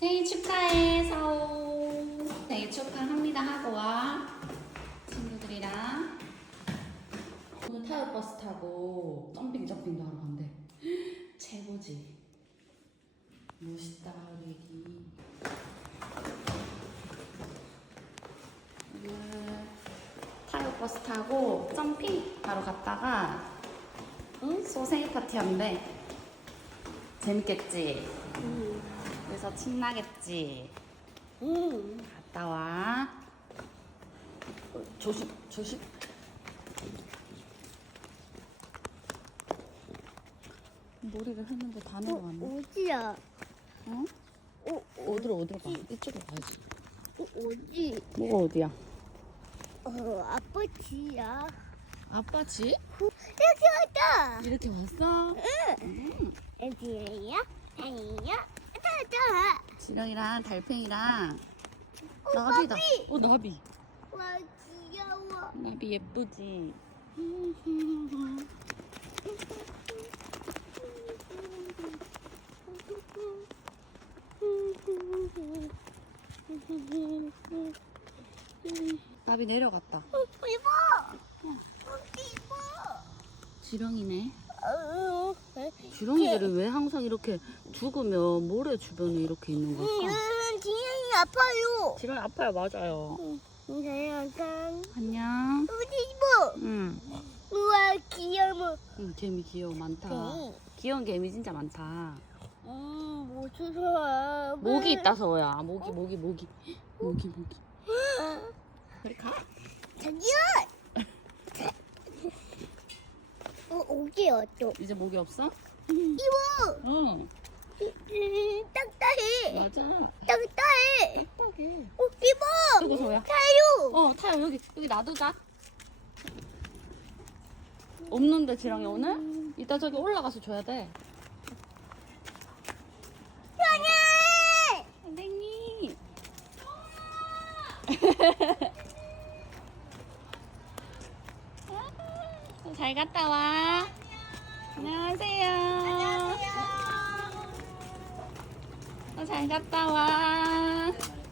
생일 축하해 사오 네, 생일 축하합니다 하고와 친구들이랑 오늘 타요 버스 타고 점핑 점핑도 하러 간대 헉, 최고지 멋있다 우리 애기 타요 버스 타고 점핑 바로 갔다가 응? 소 생일 파티 한대 재밌겠지? 응. 그래서 침나겠지? 응. 갔다 와. 조심, 조심. 머리를 했는데 다 내려왔네. 어, 디야 어, 오, 오, 어디로, 어디 가? 지. 이쪽으로 가야지. 어, 디 뭐가 어디야? 어, 아빠 지야. 아빠 지? 이렇게 왔다! 이렇게 왔어? 응! 응. 기에요아니 지렁이랑 달팽이랑 오, 나비다. 나비. 어, 나비. 와 귀여워. 나비 예쁘지. 나비 내려갔다. 오, 어, 이뻐. 어, 이뻐. 지렁이네. 지렁이들은 게... 왜 항상 이렇게 죽으면 모래 주변에 이렇게 있는 걸까? 지렁이는 음, 지렁이 아파요. 지렁이 아파요, 맞아요. 안녕. 응. 안녕. 우리 이모. 응. 우와 귀여워. 응, 개미 귀여워 많다. 개미. 귀여운 개미 진짜 많다. 음, 무슨 소야? 모기 있다서야. 모기, 모기, 모기, 어? 모기, 모기. 우리 어? 가. 자기야. 어, 오기요 또. 이제 목이 없어? 이모. 응. 어. 딱딱해. 맞아. 딱딱해. 딱딱해. 이모. 누구 저야? 타요. 어, 타요 여기 여기 놔두자. 없는데 지랑이 오늘? 이따 저기 올라가서 줘야 돼. 형이. 선생님. 잘 갔다 와. 아, 안녕. 하세요안녕 또잘 갔다 와.